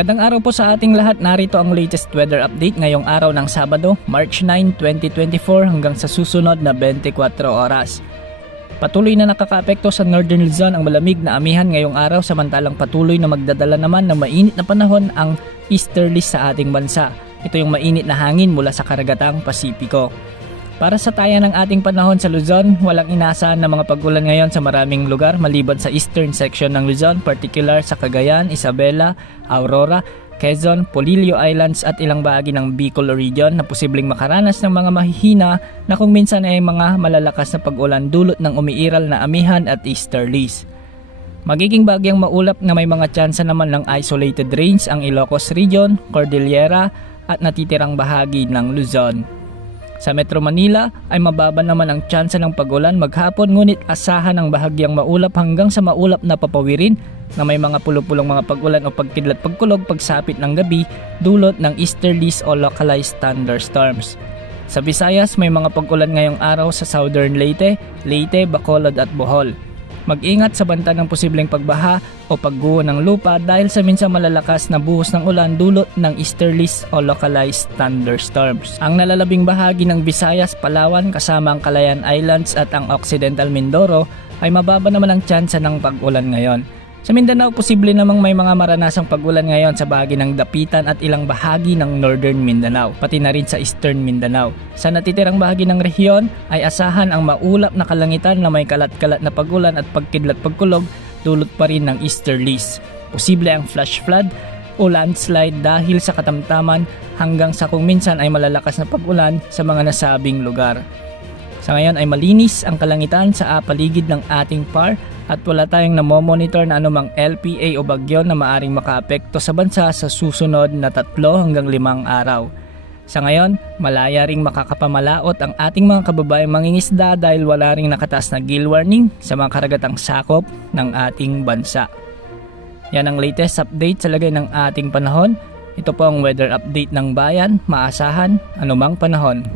Magandang araw po sa ating lahat. Narito ang latest weather update ngayong araw ng Sabado, March 9, 2024 hanggang sa susunod na 24 oras. Patuloy na nakakaapekto sa Northern Luzon ang malamig na amihan ngayong araw, samantalang patuloy na magdadala naman ng mainit na panahon ang easterlies sa ating bansa. Ito yung mainit na hangin mula sa karagatang Pasipiko. Para sa taya ng ating panahon sa Luzon, walang inaasahan na mga pag-ulan ngayon sa maraming lugar maliban sa eastern section ng Luzon, particular sa Cagayan, Isabela, Aurora, Quezon, Polillo Islands at ilang bahagi ng Bicol region na posibleng makaranas ng mga mahihina na kung minsan ay mga malalakas na pag-ulan dulot ng umiiral na amihan at easterlies. Magiging bagyang maulap na may mga tsansa naman ng isolated rains ang Ilocos region, Cordillera at natitirang bahagi ng Luzon. Sa Metro Manila ay mababa naman ang tsansa ng pag-ulan maghapon, ngunit asahan ang bahagyang maulap hanggang sa maulap na papawirin na may mga pulupulong mga pag-ulan o pagkidlat pagkulog pagsapit ng gabi dulot ng easterlies o localized thunderstorms. Sa Visayas may mga pag-ulan ngayong araw sa Southern Leyte, Bacolod at Bohol. Mag-ingat sa banta ng posibleng pagbaha o pagguho ng lupa dahil sa minsan malalakas na buhos ng ulan dulot ng easterlies o localized thunderstorms. Ang nalalabing bahagi ng Visayas, Palawan kasama ang Calayan Islands at ang Occidental Mindoro ay mababa naman ang tsansa ng pag-ulan ngayon. Sa Mindanao, posible namang may mga maranasang pag-ulan ngayon sa bahagi ng Dapitan at ilang bahagi ng Northern Mindanao, pati na rin sa Eastern Mindanao. Sa natitirang bahagi ng rehiyon ay asahan ang maulap na kalangitan na may kalat-kalat na pag-ulan at pagkidlat pagkulog dulot pa rin ng easterlies. Posible ang flash flood o landslide dahil sa katamtaman hanggang sa kung minsan ay malalakas na pag-ulan sa mga nasabing lugar. Sa ngayon ay malinis ang kalangitan sa paligid ng ating PAR at wala tayong namomonitor na anumang LPA o bagyo na maaring makaapekto sa bansa sa susunod na 3 hanggang 5 araw. Sa ngayon, malaya ring makakapamalaot ang ating mga kababayang mangingisda dahil wala ring nakataas na gill warning sa mga karagatang sakop ng ating bansa. Yan ang latest update sa lagay ng ating panahon. Ito po ang weather update ng bayan, maasahan anumang panahon.